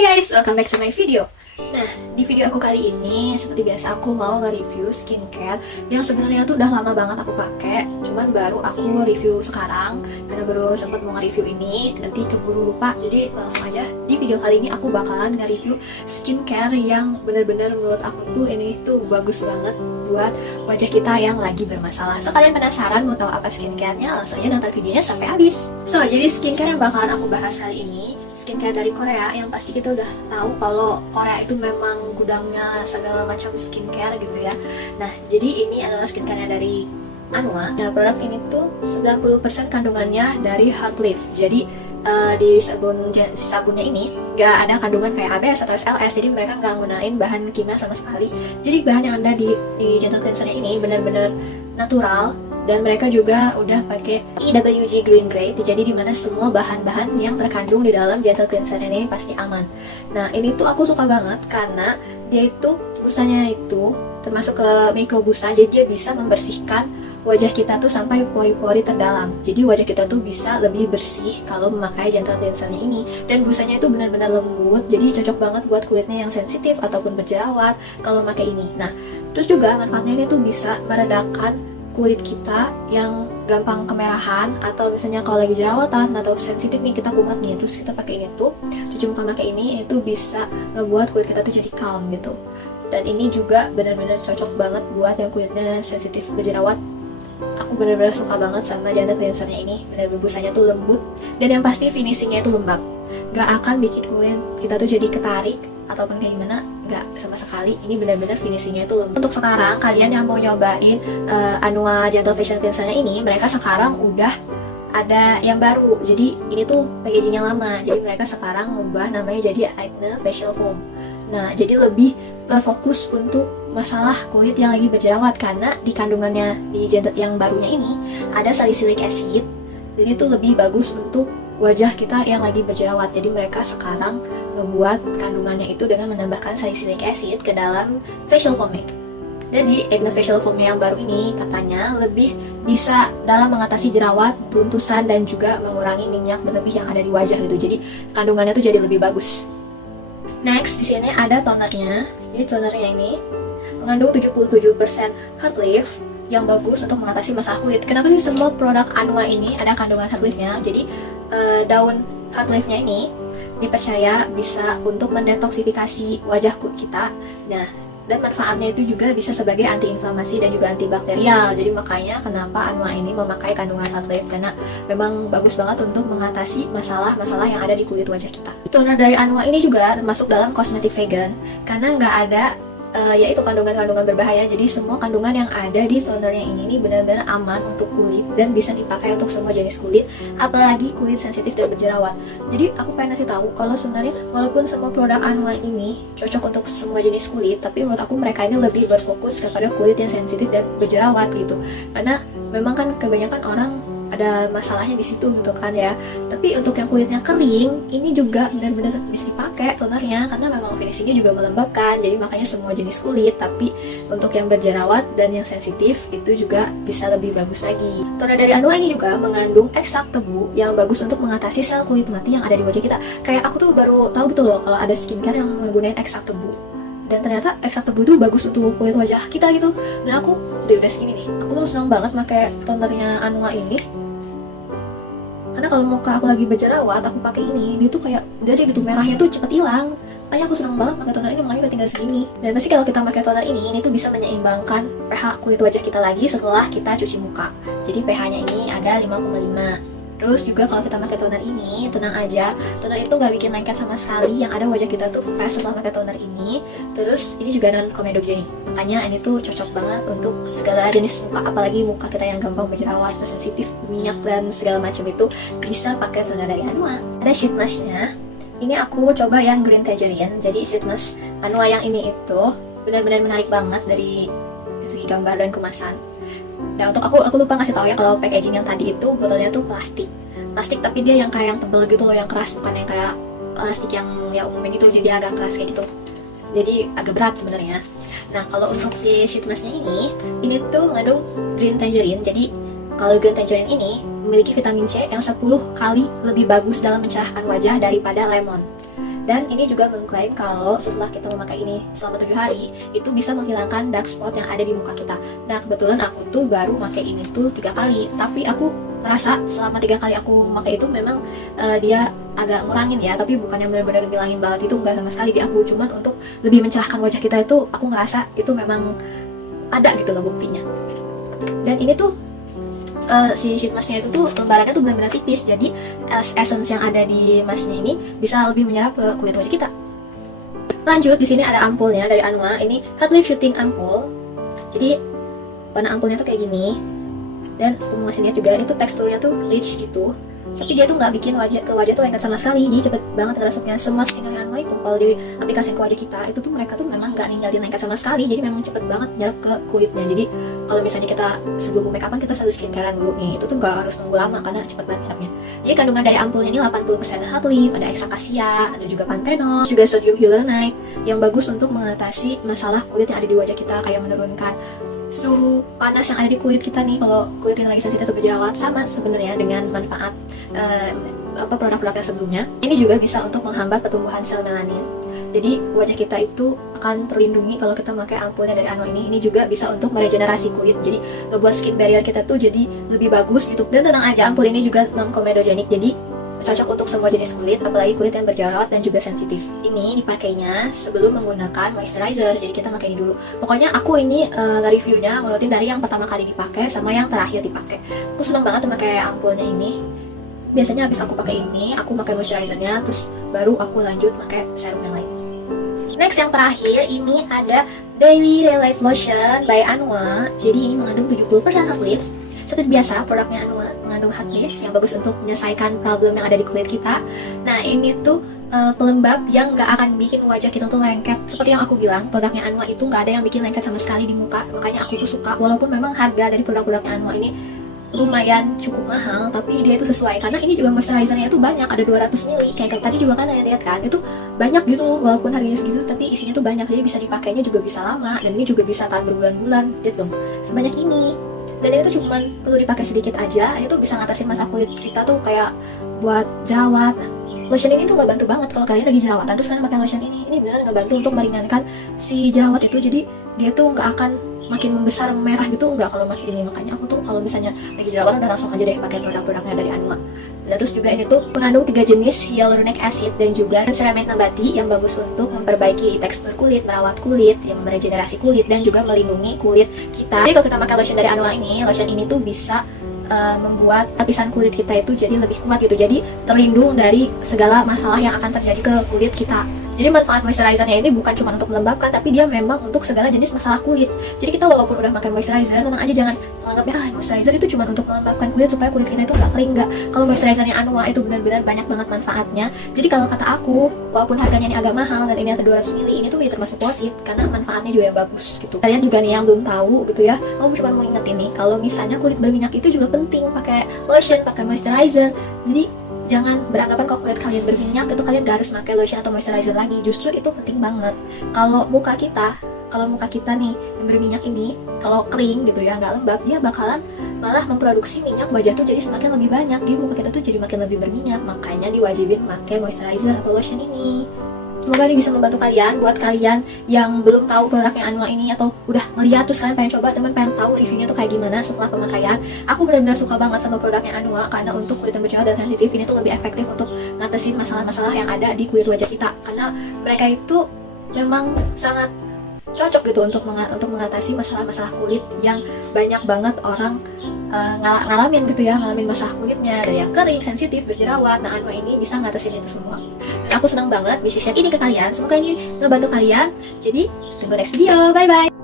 Hai guys, welcome back to my video. Nah, di video aku kali ini seperti biasa aku mau nge-review skincare yang sebenarnya tuh udah lama banget aku pakai, cuman baru aku review sekarang karena baru sempat mau nge-review ini, nanti keburu lupa. Jadi langsung aja di video kali ini aku bakalan nge-review skincare yang bener-bener menurut aku tuh ini tuh bagus banget buat wajah kita yang lagi bermasalah. So kalian penasaran mau tahu apa skincare-nya? Langsung aja nonton videonya sampai habis. So, jadi skincare yang bakalan aku bahas kali ini skincare dari Korea, yang pasti kita udah tahu kalau Korea itu memang gudangnya segala macam skincare gitu ya. Nah, jadi ini adalah skincare dari Anua. Nah, produk ini tuh 90% kandungannya dari hard leaf. Jadi di sabunnya ini nggak ada kandungan kayak ABS atau SLS, jadi mereka nggak gunain bahan kimia sama sekali. Jadi bahan yang ada di gentle cleanser ini benar-benar natural, dan mereka juga udah pakai EWG Green Grade, jadi dimana semua bahan-bahan yang terkandung di dalam gentle cleanser ini pasti aman. Nah, ini tuh aku suka banget karena dia itu busanya itu termasuk ke mikrobusa, jadi dia bisa membersihkan wajah kita tuh sampai pori-pori terdalam. Jadi wajah kita tuh bisa lebih bersih kalau memakai gentle cleanser-nya ini. Dan busanya itu benar-benar lembut, jadi cocok banget buat kulitnya yang sensitif ataupun berjerawat kalau pakai ini. Nah, terus juga manfaatnya ini tuh bisa meredakan kulit kita yang gampang kemerahan, atau misalnya kalau lagi jerawatan atau sensitif nih kita kumat nih, terus kita pakai ini tuh, cuci muka pakai ini, itu bisa ngebuat kulit kita tuh jadi calm gitu. Dan ini juga benar-benar cocok banget buat yang kulitnya sensitif berjerawat. Aku benar-benar suka banget sama gentle cleanser-nya ini. Benar-benar busanya tuh lembut, dan yang pasti finishingnya itu lembab, gak akan bikin kulit kita tuh jadi ketarik ataupun kayak gimana, nggak sama sekali. Ini benar-benar finishingnya itu lembut. Untuk sekarang kalian yang mau nyobain Anua Gentle Facial Cleanser-nya ini, mereka sekarang udah ada yang baru. Jadi ini tuh packagingnya lama, jadi mereka sekarang ngubah namanya jadi Acne Facial Foam. Nah, jadi lebih fokus untuk masalah kulit yang lagi berjerawat, karena di kandungannya di gentle yang barunya ini ada salicylic acid, jadi itu lebih bagus untuk wajah kita yang lagi berjerawat. Jadi mereka sekarang ngebuat kandungannya itu dengan menambahkan salicylic acid ke dalam facial foam. Jadi Acne Facial Foam yang baru ini katanya lebih bisa dalam mengatasi jerawat, beruntusan, dan juga mengurangi minyak berlebih yang ada di wajah gitu. Jadi kandungannya tuh jadi lebih bagus. Next, di sini ada tonernya. Jadi tonernya ini mengandung 77% hard leaf yang bagus untuk mengatasi masalah kulit. Kenapa sih semua produk Anua ini ada kandungan hard leaf-nya? Jadi daun hard leaf-nya ini dipercaya bisa untuk mendetoksifikasi wajah kulit kita. Nah, dan manfaatnya itu juga bisa sebagai antiinflamasi dan juga antibakterial. Jadi makanya kenapa Anua ini memakai kandungan hard leaf, karena memang bagus banget untuk mengatasi masalah-masalah yang ada di kulit wajah kita. Toner dari Anua ini juga termasuk dalam kosmetik vegan, karena nggak ada yaitu kandungan-kandungan berbahaya. Jadi semua kandungan yang ada di tonernya ini benar-benar aman untuk kulit dan bisa dipakai untuk semua jenis kulit, apalagi kulit sensitif dan berjerawat. Jadi aku pengen ngasih tahu kalau sebenarnya walaupun semua produk Anua ini cocok untuk semua jenis kulit, tapi menurut aku mereka ini lebih berfokus kepada kulit yang sensitif dan berjerawat gitu. Karena memang kan kebanyakan orang ada masalahnya di situ gitu kan ya. Tapi untuk yang kulitnya kering, ini juga benar-benar bisa dipakai tonernya, karena memang finishingnya juga melembabkan. Jadi makanya semua jenis kulit, tapi untuk yang berjerawat dan yang sensitif itu juga bisa lebih bagus lagi. Toner dari Anua ini juga mengandung ekstrak tebu yang bagus untuk mengatasi sel kulit mati yang ada di wajah kita. Kayak aku tuh baru tahu gitu loh kalau ada skincare yang menggunakan ekstrak tebu, dan ternyata ekstrak tebu itu bagus untuk kulit wajah kita gitu. Dan aku udah segini nih, aku tuh senang banget pakai tonernya Anua ini, karena kalau muka aku lagi berjerawat, aku pakai ini, dia tuh kayak udah aja gitu, merahnya tuh cepet hilang. Makanya aku senang banget pakai toner ini, makanya udah tinggal segini. Dan pasti kalau kita pakai toner ini tuh bisa menyeimbangkan pH kulit wajah kita lagi setelah kita cuci muka. Jadi pH-nya ini ada 5,5. Terus juga kalau kita pakai toner ini, tenang aja, toner itu nggak bikin lengket sama sekali. Yang ada wajah kita tuh fresh setelah pakai toner ini. Terus ini juga non komedo juga nih, makanya ini tuh cocok banget untuk segala jenis muka, apalagi muka kita yang gampang berjerawat, sensitif minyak dan segala macam, itu bisa pakai toner dari Anua. Ada sheet mask-nya. Ini aku coba yang green tangerine. Jadi sheet mask Anua yang ini itu benar-benar menarik banget dari segi gambar dan kemasan. Nah, untuk aku lupa ngasih tahu ya kalau packaging yang tadi itu botolnya tuh plastik, tapi dia yang kayak yang tebel gitu loh, yang keras, bukan yang kayak plastik yang ya umumnya gitu, jadi agak keras kayak gitu. Jadi agak berat sebenarnya. Nah, kalau untuk si sheet mask-nya ini tuh mengandung green tangerine. Jadi kalau green tangerine ini memiliki vitamin C yang 10 kali lebih bagus dalam mencerahkan wajah daripada lemon. Dan ini juga mengklaim kalau setelah kita memakai ini selama 7 hari, itu bisa menghilangkan dark spot yang ada di muka kita. Nah, kebetulan aku tuh baru pakai ini tuh 3 kali, tapi aku ngerasa selama 3 kali aku memakai itu memang dia agak ngurangin ya, tapi bukan yang benar-benar bilangin banget, itu enggak sama sekali di aku. Cuman untuk lebih mencerahkan wajah kita itu, aku ngerasa itu memang ada gitu loh buktinya. Dan ini tuh si sheet masknya itu tuh lembarannya tuh benar-benar tipis, jadi essence yang ada di masknya ini bisa lebih menyerap ke kulit wajah kita. Lanjut, di sini ada ampulnya dari Anua. Ini hot lip shooting ampul. Jadi warna ampulnya tuh kayak gini. Dan aku mau ngasih lihat juga, ini tuh teksturnya tuh rich gitu. Tapi dia tuh nggak bikin wajah tuh lengket sama sekali. Jadi cepet banget ngeresepnya. Semua skincare Anua itu kalau diaplikasikan ke wajah kita itu tuh mereka tuh memang nggak ninggalin lengket sama sekali. Jadi memang cepet banget nyerap ke kulitnya. Jadi kalau misalnya kita sebelum make upan kita selalu skincarean dulu nih, itu tuh nggak harus nunggu lama karena cepet banget nyerapnya. Jadi kandungan dari ampulnya ini 80% hot leaf, ada ekstra kasia, ada juga pantenol, juga sodium hyaluronate yang bagus untuk mengatasi masalah kulit yang ada di wajah kita, kayak menurunkan suhu panas yang ada di kulit kita nih kalau kulit kita lagi sensitif atau berjerawat. Sama sebenarnya dengan manfaat produk-produk yang sebelumnya. Ini juga bisa untuk menghambat pertumbuhan sel melanin. Jadi wajah kita itu akan terlindungi kalau kita pakai ampulnya dari Anua ini. Ini juga bisa untuk meregenerasi kulit, jadi ngebuat skin barrier kita tuh jadi lebih bagus gitu. Dan tenang aja, ampul ini juga non-comedogenic, jadi cocok untuk semua jenis kulit, apalagi kulit yang berjerawat dan juga sensitif. Ini dipakainya sebelum menggunakan moisturizer, jadi kita pakai ini dulu. Pokoknya aku ini nge-reviewnya ngurutin dari yang pertama kali dipakai sama yang terakhir dipakai. Aku seneng banget pakai ampulnya ini. Biasanya habis aku pakai ini, aku pakai moisturizernya, terus baru aku lanjut pakai serum yang lain. Next, yang terakhir ini ada Daily Relief Lotion by Anua. Jadi ini mengandung 70% hot leaf. Seperti biasa, produknya Anua mengandung hot leaf yang bagus untuk menyelesaikan problem yang ada di kulit kita. Nah, ini tuh pelembab yang nggak akan bikin wajah kita tuh lengket. Seperti yang aku bilang, produknya Anua itu nggak ada yang bikin lengket sama sekali di muka. Makanya aku tuh suka, walaupun memang harga dari produk-produknya Anua ini lumayan cukup mahal, tapi dia itu sesuai karena ini juga moisturizernya itu banyak, ada 200 ml. Kayak tadi juga kan ada lihat kan, itu banyak gitu, walaupun harganya segitu tapi isinya tuh banyak, jadi bisa dipakainya juga bisa lama, dan ini juga bisa tahan berbulan-bulan. Lihat dong, sebanyak ini. Dan ini tuh cuman perlu dipakai sedikit aja, ini tuh bisa ngatasin masalah kulit kita tuh kayak buat jerawat. Lotion ini tuh nggak bantu banget kalau kalian lagi jerawatan terus kalian pakai lotion ini beneran ngebantu untuk meringankan si jerawat itu. Jadi dia tuh nggak akan makin membesar merah gitu, enggak kalau pakai ini. Makanya aku tuh kalau misalnya lagi jerawatan udah langsung aja deh pakai produk-produknya dari Anua. Dan terus juga ini tuh mengandung 3 jenis hyaluronic acid dan juga ceramide nabati yang bagus untuk memperbaiki tekstur kulit, merawat kulit, yang meregenerasi kulit dan juga melindungi kulit kita. Jadi kalau kita pakai lotion dari Anua ini, lotion ini tuh bisa membuat lapisan kulit kita itu jadi lebih kuat gitu, jadi terlindung dari segala masalah yang akan terjadi ke kulit kita. Jadi manfaat moisturizernya ini bukan cuma untuk melembabkan, tapi dia memang untuk segala jenis masalah kulit. Jadi kita walaupun udah pakai moisturizer, tenang aja, jangan menganggapnya moisturizer itu cuma untuk melembabkan kulit supaya kulit kita itu nggak kering. Nggak. Kalau moisturizernya Anua itu benar-benar banyak banget manfaatnya. Jadi kalau kata aku, walaupun harganya ini agak mahal dan ini ada 200 ml, ini tuh termasuk worth it karena manfaatnya juga yang bagus gitu. Kalian juga nih yang belum tahu gitu ya, aku cuma mau ingetin nih, kalau misalnya kulit berminyak itu juga penting pakai lotion, pakai moisturizer. Jadi jangan beranggapan kalau kulit kalian berminyak itu kalian gak harus pakai lotion atau moisturizer lagi. Justru itu penting banget. Kalau muka kita nih yang berminyak ini, kalau kering gitu ya, nggak lembab, dia bakalan malah memproduksi minyak wajah tuh jadi semakin lebih banyak. Di muka kita tuh jadi makin lebih berminyak. Makanya diwajibin pakai moisturizer atau lotion ini. Semoga ini bisa membantu kalian. Buat kalian yang belum tahu produknya Anua ini atau udah ngeliat terus kalian pengen coba, teman pengen tahu reviewnya tuh kayak gimana setelah pemakaian, aku benar-benar suka banget sama produknya Anua karena untuk kulit yang berjerawat dan sensitif ini tuh lebih efektif untuk ngatasin masalah-masalah yang ada di kulit wajah kita, karena mereka itu memang sangat cocok gitu untuk mengatasi masalah-masalah kulit yang banyak banget orang ngalamin gitu ya, ngalamin masalah kulitnya dari yang kering, sensitif, berjerawat. Nah, Anua ini bisa ngatasin itu semua. Dan aku senang banget bisa share ini ke kalian. Semoga ini ngebantu kalian. Jadi, tunggu next video. Bye bye.